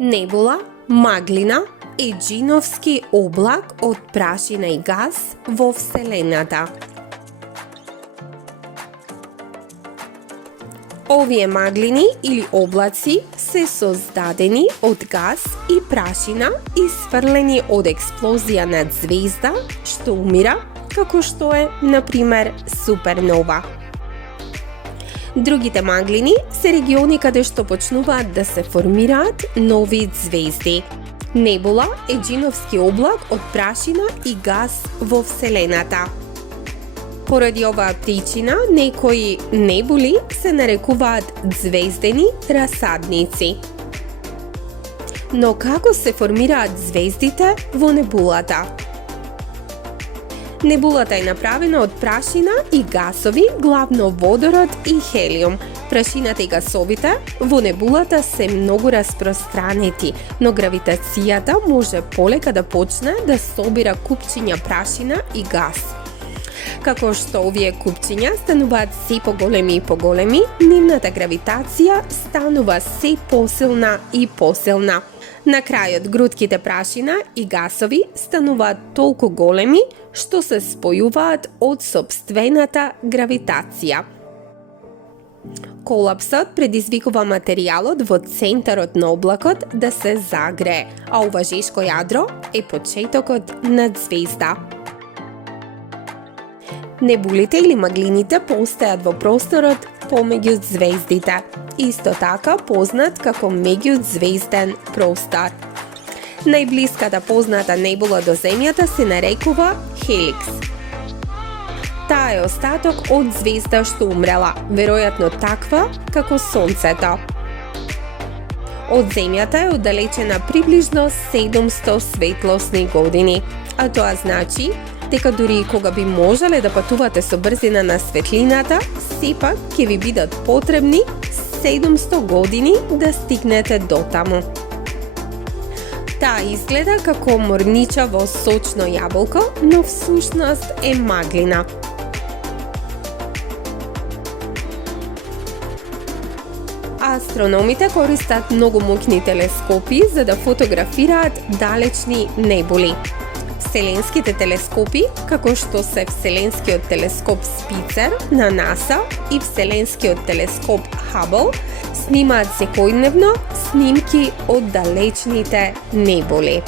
Небула, маглина е джиновски облак од прашина и гас во Вселената. Овие маглини или облаци се создадени од гас и прашина исфрлени од експлозија на звезда што умира, како што е, например, супернова. Другите маглини се региони каде што почнуваат да се формираат нови звезди. Небула е джиновски облак од прашина и гас во Вселената. Поради оваа причина, некои небули се нарекуваат звездени расадници. Но како се формираат звездите во небулата? Небулата е направена од прашина и гасови, главно водород и хелиум. Прашината и гасовите во небулата се многу распространети, но гравитацијата може полека да почне да собира купчиња прашина и гас. Како што овие купчиња стануваат се поголеми и поголеми, нивната гравитација станува се посилна и посилна. На крајот грутките прашина и гасови стануваат толку големи што се спојуваат од сопствената гравитација. Колапсот предизвикува материјалот во центарот на облакот да се загрее, а ова жешко јадро е почетокот на звезда. Небулите или маглините постојат во просторот помеѓу звездите, исто така познат како меѓузвезден простор. Најблиската позната небула до Земјата се нарекува Хеликс. Таа е остаток од звезда што умрела, веројатно таква како Сонцето. Од Земјата е оддалечена приближно 700 светлосни години, а тоа значи дека дури и кога би можеле да патувате со брзина на светлината, сепак ќе ви бидат потребни 700 години да стигнете до таму. Таа изгледа како морничаво сочно јаболко, но всушност е маглина. Астрономите користат многу моќни телескопи за да фотографираат далечни небули. Вселенските телескопи, како што се Вселенскиот телескоп Спицер на НАСА и Вселенскиот телескоп Хабл, снимаат секојдневно снимки од далечните небули.